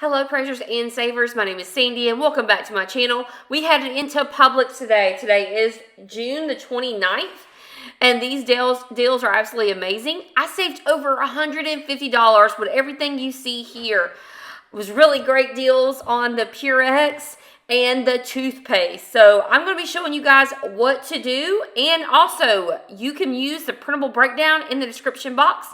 Hello praisers and savers, my name is Sandy and welcome back to my channel. We headed into Publix today. Today is June the 29th and these deals are absolutely amazing. I saved over $150 with everything you see here. It was really great deals on the Purex and the toothpaste. So I'm going to be showing you guys what to do, and also you can use the printable breakdown in the description box.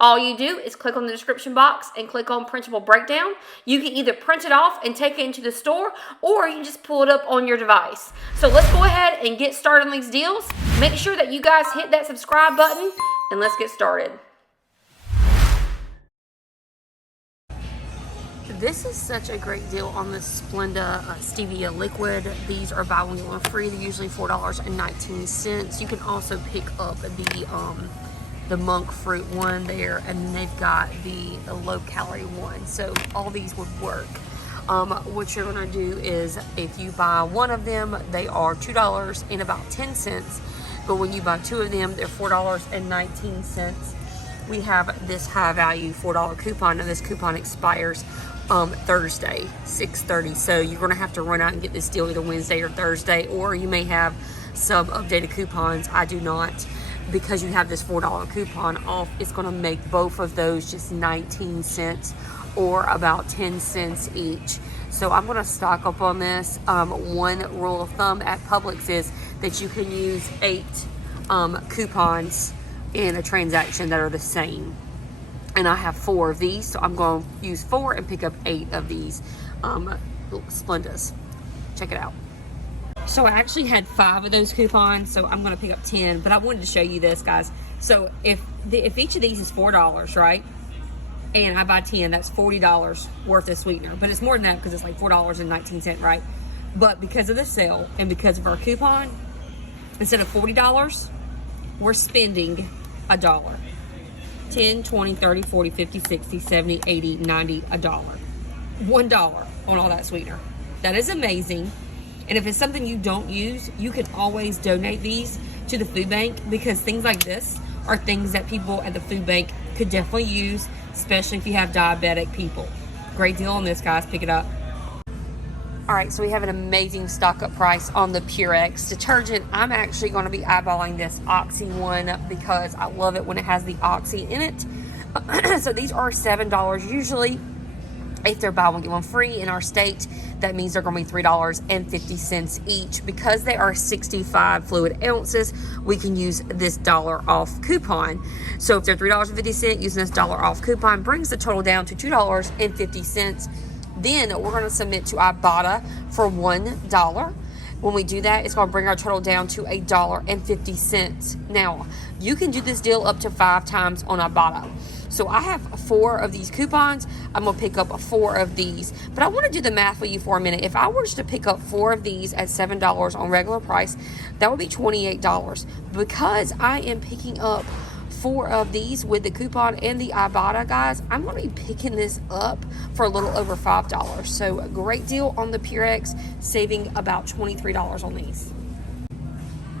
All you do is click on the description box and click on printable breakdown. You can either print it off and take it into the store, or you can just pull it up on your device. So let's go ahead and get started on these deals. Make sure that you guys hit that subscribe button and let's get started. This is such a great deal on the Splenda Stevia Liquid. These are buy one get one free. They're usually $4.19. You can also pick up the monk fruit one there, and they've got the low calorie one. So all these would work. What you're gonna do is, if you buy one of them, they are $2.10. But when you buy two of them, they're $4.19. We have this high value $4 coupon. Now this coupon expires Thursday, 6:30. So you're gonna have to run out and get this deal either Wednesday or Thursday, or you may have some updated coupons. I do not. Because you have this $4 coupon off, it's gonna make both of those just 19 cents or about 10 cents each. So I'm gonna stock up on this. One rule of thumb at Publix is that you can use 8 coupons in a transaction that are the same. And I have 4 of these, so I'm going to use 4 and pick up 8 of these Splendas. Check it out. So I actually had 5 of those coupons, so I'm going to pick up 10. But I wanted to show you this, guys. So if each of these is $4, right? And I buy 10, that's $40 worth of sweetener. But it's more than that because it's like $4.19, right? But because of the sale and because of our coupon, instead of $40, we're spending $1. 10, 20, 30, 40, 50, 60, 70, 80, 90, $1. $1 on all that sweetener. That is amazing. And if it's something you don't use, you can always donate these to the food bank, because things like this are things that people at the food bank could definitely use, especially if you have diabetic people. Great deal on this, guys. Pick it up. All right, so we have an amazing stock up price on the Purex Detergent. I'm actually going to be eyeballing this Oxy one because I love it when it has the Oxy in it. So these are $7 usually. If they're buy one get one free in our state, that means they're going to be $3.50 each. Because they are 65 fluid ounces, we can use this $1 off coupon. So if they're $3.50, using this $1 off coupon brings the total down to $2.50. Then we're going to submit to IBOTTA for $1. When we do that, it's going to bring our total down to $1.50. Now, you can do this deal up to 5 times on IBOTTA. So I have 4 of these coupons. I'm going to pick up 4 of these. But I want to do the math with you for a minute. If I were to pick up 4 of these at $7 on regular price, that would be $28. Because I am picking up 4 of these with the coupon and the IBOTTA, guys, I'm going to be picking this up for a little over $5. So a great deal on the Purex, saving about $23 on these.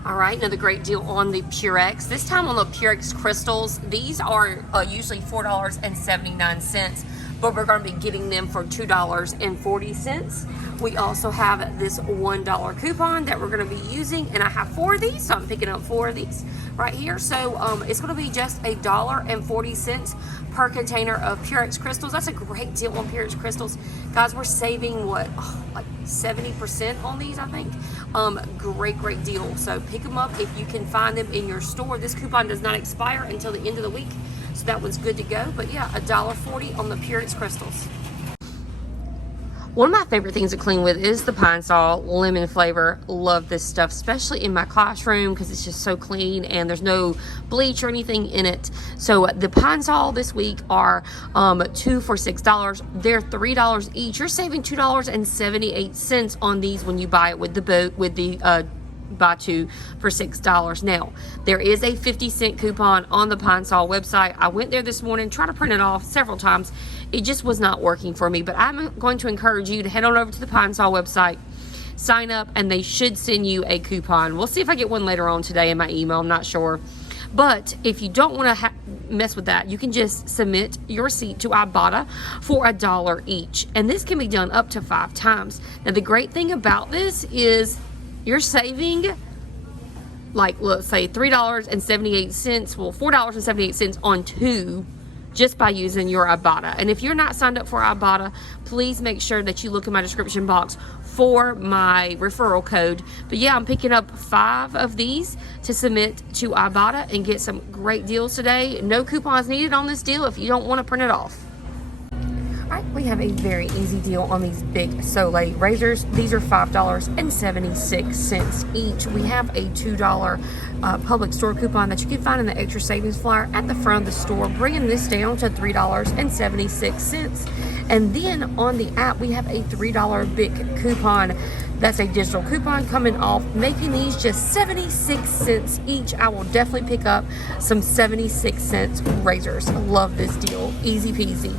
All right, another great deal on the Purex. This time on the Purex Crystals. These are usually $4.79, but we're going to be getting them for $2.40. We also have this $1 coupon that we're going to be using, and I have 4 of these, so I'm picking up 4 of these right here. So it's going to be just $1.40 per container of Purex Crystals. That's a great deal on Purex Crystals. Guys, we're saving what, like 70% on these, I think. Great deal. So pick them up if you can find them in your store. This coupon does not expire until the end of the week, so that one's good to go. But yeah, $1.40 on the Purex Crystals. One of my favorite things to clean with is the Pine Sol lemon flavor. Love this stuff, especially in my classroom, because it's just so clean and there's no bleach or anything in it. So the Pine Sol this week are 2 for $6. They're $3 each. You're saving $2.78 on these when you buy it with the buy 2 for $6. Now, there is a 50-cent coupon on the Pine Sol website. I went there this morning, tried to print it off several times. It just was not working for me, but I'm going to encourage you to head on over to the Pine Sol website, sign up, and they should send you a coupon. We'll see if I get one later on today in my email. I'm not sure. But if you don't want to mess with that, you can just submit your receipt to IBOTTA for $1 each. And this can be done up to 5 times. Now, the great thing about this is you're saving, like, let's say $3.78, well, $4.78 on 2 just by using your IBOTTA. And if you're not signed up for IBOTTA, please make sure that you look in my description box for my referral code. But yeah, I'm picking up 5 of these to submit to IBOTTA and get some great deals today. No coupons needed on this deal if you don't want to print it off. All right, we have a very easy deal on these big Soleil razors. These are $5.76 each. We have a $2 Publix store coupon that you can find in the extra savings flyer at the front of the store, bringing this down to $3.76. And then on the app, we have a $3 Bic coupon. That's a digital coupon coming off, making these just 76 cents each. I will definitely pick up some 76-cent razors. I love this deal. Easy peasy.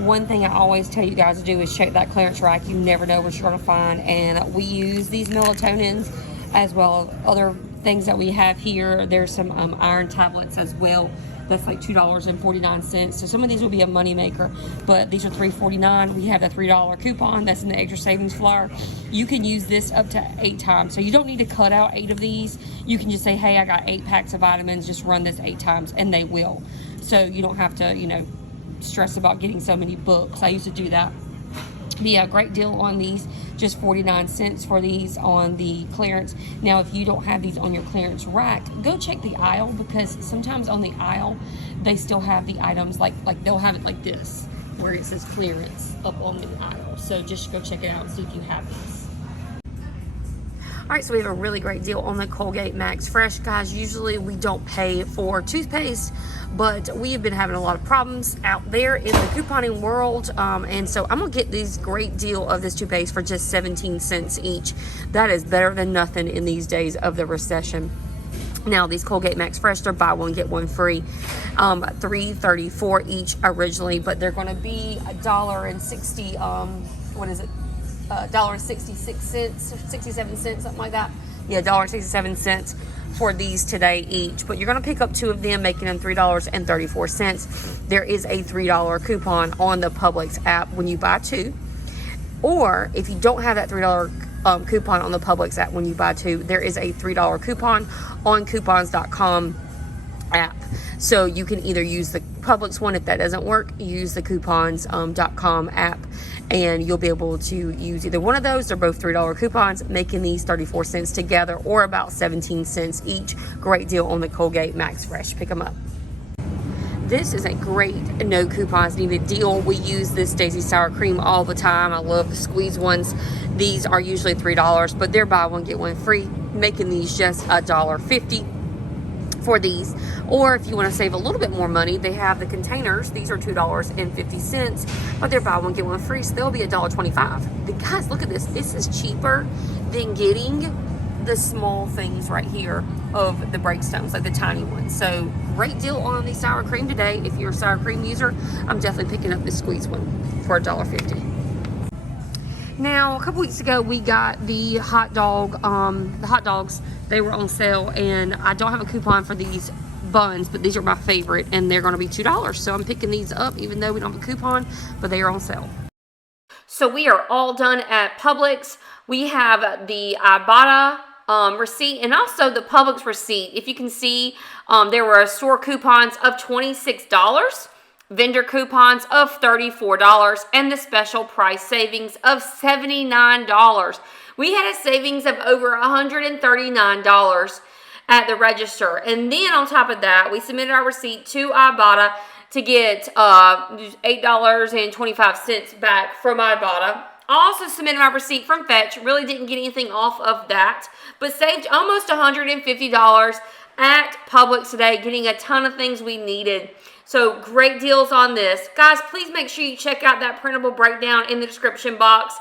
One thing I always tell you guys to do is check that clearance rack. You never know what you're going to find. And we use these melatonins as well as other things that we have here. There's some iron tablets as well. That's like $2.49. So some of these will be a money maker, but these are $3.49. We have a $3 coupon that's in the extra savings flyer. You can use this up to 8 times. So you don't need to cut out 8 of these. You can just say, hey, I got 8 packs of vitamins. Just run this 8 times, and they will. So you don't have to, stress about getting so many books. I used to do that. But yeah, great deal on these. Just 49 cents for these on the clearance. Now, if you don't have these on your clearance rack, go check the aisle, because sometimes on the aisle they still have the items like they'll have it like this, where it says clearance up on the aisle. So just go check it out and see if you have these. All right, so we have a really great deal on the Colgate Max Fresh. Guys, usually we don't pay for toothpaste, but we have been having a lot of problems out there in the couponing world. And so I'm going to get this great deal of this toothpaste for just 17 cents each. That is better than nothing in these days of the recession. Now, these Colgate Max Fresh, they're buy one, get one free. $3.34 each originally, but they're going to be $1.60, $1.66, 67 cents, something like that. Yeah, $1.67 for these today each. But you're going to pick up 2 of them, making them $3.34. There is a $3 coupon on the Publix app when you buy 2. Or if you don't have that $3 coupon on the Publix app when you buy 2, there is a $3 coupon on coupons.com app. So you can either use the Publix one. If that doesn't work, use the coupons.com app, and you'll be able to use either one of those. They're both $3 coupons, making these 34 cents together, or about 17 cents each. Great deal on the Colgate Max Fresh. Pick them up. This is a great no coupons needed deal. We use this Daisy sour cream all the time. I love the squeeze ones. These are usually $3, but they're buy one, get one free, making these just $1.50 for these. Or if you want to save a little bit more money, they have the containers. These are $2.50, but they're buy one, get one free, so they'll be $1.25. Guys, look at this. This is cheaper than getting the small things right here of the breakstones, like the tiny ones. So great deal on the sour cream today. If you're a sour cream user, I'm definitely picking up this squeeze one for $1.50. Now, a couple weeks ago, we got the hot dogs. They were on sale, and I don't have a coupon for these buns, but these are my favorite, and they're going to be $2. So I'm picking these up, even though we don't have a coupon, but they are on sale. So we are all done at Publix. We have the IBOTTA receipt and also the Publix receipt. If you can see, there were store coupons of $26. Vendor coupons of $34, and the special price savings of $79. We had a savings of over $139 at the register. And then on top of that, we submitted our receipt to IBOTTA to get $8.25 back from IBOTTA. I also submitted my receipt from Fetch. Really didn't get anything off of that, but saved almost $150 at Publix today, getting a ton of things we needed. So great deals on this. Guys, please make sure you check out that printable breakdown in the description box.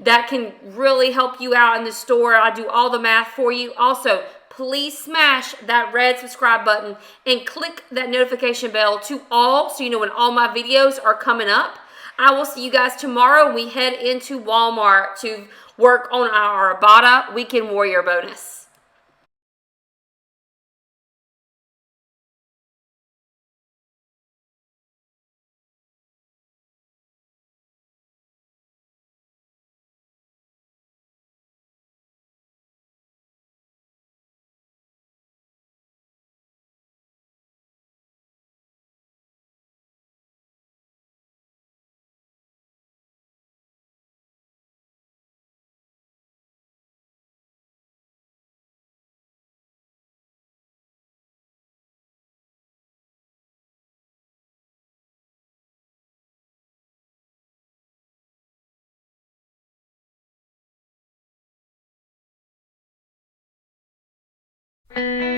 That can really help you out in the store. I do all the math for you. Also, please smash that red subscribe button and click that notification bell to all, so you know when all my videos are coming up. I will see you guys tomorrow. We head into Walmart to work on our IBOTTA Weekend Warrior bonus. you.